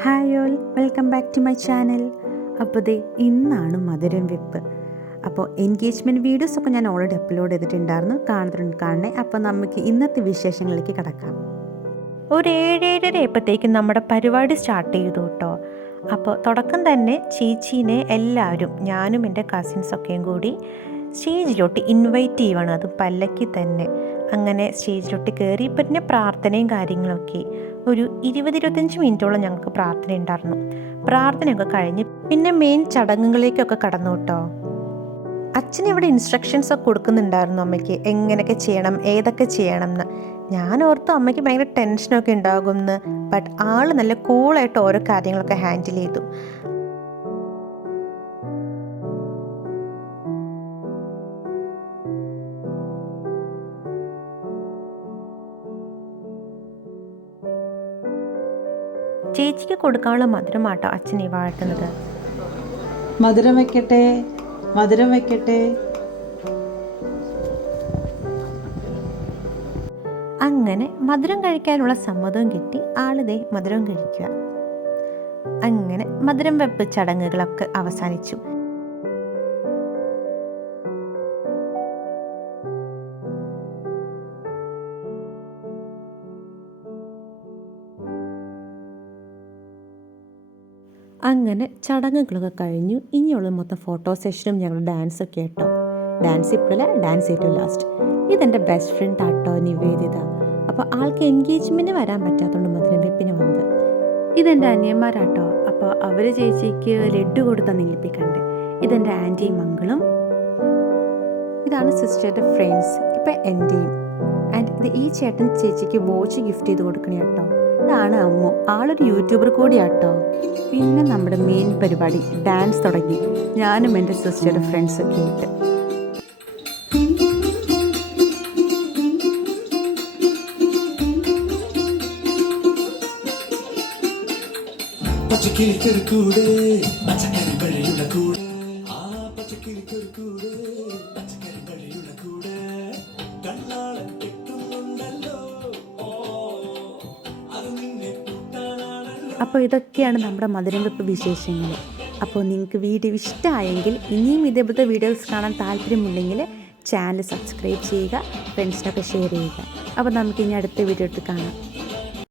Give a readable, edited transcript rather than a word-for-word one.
Hi all, welcome back to my channel. അപ്പോൾ ഇന്നാണ് മധുരം വെപ്പ്. അപ്പോൾ എൻഗേജ്മെൻറ്റ് വീഡിയോസൊക്കെ ഞാൻ ഓൾറെഡി അപ്ലോഡ് ചെയ്തിട്ടുണ്ടായിരുന്നു, കാണണേ. അപ്പോൾ നമുക്ക് ഇന്നത്തെ വിശേഷങ്ങളിലേക്ക് കിടക്കാം. ഒരു 7-7:30 ആയപ്പോഴത്തേക്കും നമ്മുടെ പരിപാടി സ്റ്റാർട്ട് ചെയ്തു കേട്ടോ. അപ്പോൾ തുടക്കം തന്നെ ചേച്ചീനെ എല്ലാവരും, ഞാനും എൻ്റെ കസിൻസൊക്കെയും കൂടി സ്റ്റേജിലോട്ട് ഇൻവൈറ്റ് ചെയ്യുവാണ്. അത് പല്ലക്ക് തന്നെ. അങ്ങനെ സ്റ്റേജിലോട്ട് കയറി പിന്നെ പ്രാർത്ഥനയും കാര്യങ്ങളൊക്കെ ഒരു 20-25 മിനിറ്റോളം ഞങ്ങൾക്ക് പ്രാർത്ഥന ഉണ്ടായിരുന്നു. പ്രാർത്ഥനയൊക്കെ കഴിഞ്ഞ് പിന്നെ മെയിൻ ചടങ്ങുകളിലേക്കൊക്കെ കടന്നു കേട്ടോ. അച്ഛനിവിടെ ഇൻസ്ട്രക്ഷൻസ് ഒക്കെ കൊടുക്കുന്നുണ്ടായിരുന്നു അമ്മയ്ക്ക്, എങ്ങനെയൊക്കെ ചെയ്യണം, ഏതൊക്കെ ചെയ്യണം എന്ന്. ഞാൻ ഓർത്തു അമ്മയ്ക്ക് ഭയങ്കര ടെൻഷനൊക്കെ ഉണ്ടാകുമെന്ന്. ബട്ട് ആൾ നല്ല കൂളായിട്ട് ഓരോ കാര്യങ്ങളൊക്കെ ഹാൻഡിൽ ചെയ്തു. ചേച്ചിക്ക് കൊടുക്കാനുള്ള മധുരമാട്ടോ അച്ഛൻ ഈ വാഴ്ത്തുന്നത്. മധുരം വെക്കട്ടെ, മധുരം വെക്കട്ടെ. അങ്ങനെ മധുരം കഴിക്കാനുള്ള സമ്മതവും കിട്ടി. ആളിതേ മധുരം കഴിക്കുക. അങ്ങനെ മധുരം വെപ്പ് ചടങ്ങുകളൊക്കെ അവസാനിച്ചു. അങ്ങനെ ചടങ്ങുകളൊക്കെ കഴിഞ്ഞു. ഇനിയുള്ള മൊത്തം ഫോട്ടോ സെഷനും ഞങ്ങൾ ഡാൻസൊക്കെ കേട്ടോ. ഡാൻസ് ഇപ്പോഴല്ല, ഡാൻസ് ഏറ്റവും ലാസ്റ്റ്. ഇതെൻ്റെ ബെസ്റ്റ് ഫ്രണ്ട് ആട്ടോ, നിവേദിത. അപ്പോൾ ആൾക്ക് എൻഗേജ്മെൻറ്റ് വരാൻ പറ്റാത്തതുകൊണ്ട് മധുരം വെപ്പിന് വന്നത്. ഇതെൻ്റെ അനിയന്മാരാട്ടോ. അപ്പോൾ അവർ ചേച്ചിക്ക് ലഡ്ഡു കൊടുത്ത് നിൽപ്പിക്കണ്ടേ. ഇതെൻ്റെ ആൻറ്റിയും മംഗളും. ഇതാണ് സിസ്റ്ററുടെ ഫ്രണ്ട്സ്, ഇപ്പം എൻ്റെയും. ആൻഡ് ഇത് ഈ ചേട്ടൻ ചേച്ചിക്ക് വാച്ച് ഗിഫ്റ്റ് ചെയ്ത് കൊടുക്കണേ കേട്ടോ. ഇതാണ് അമ്മു, ആളൊരു യൂട്യൂബർ കൂടിയാട്ടോ. പിന്നെ നമ്മുടെ മെയിൻ പരിപാടി ഡാൻസ് തുടങ്ങി, ഞാനും എൻ്റെ സിസ്റ്ററുടെ ഫ്രണ്ട്സൊക്കെ ആയിട്ട്. അപ്പോൾ ഇതൊക്കെയാണ് നമ്മുടെ മധുരം വെപ്പ് വിശേഷങ്ങൾ. അപ്പോൾ നിങ്ങൾക്ക് വീഡിയോ ഇഷ്ടമായെങ്കിൽ, ഇനിയും ഇതേപോലത്തെ വീഡിയോസ് കാണാൻ താല്പര്യമുണ്ടെങ്കിൽ ചാനൽ സബ്സ്ക്രൈബ് ചെയ്യുക, ഫ്രണ്ട്സിനൊക്കെ ഷെയർ ചെയ്യുക. അപ്പോൾ നമുക്കിനി അടുത്ത വീഡിയോ എടുത്ത് കാണാം.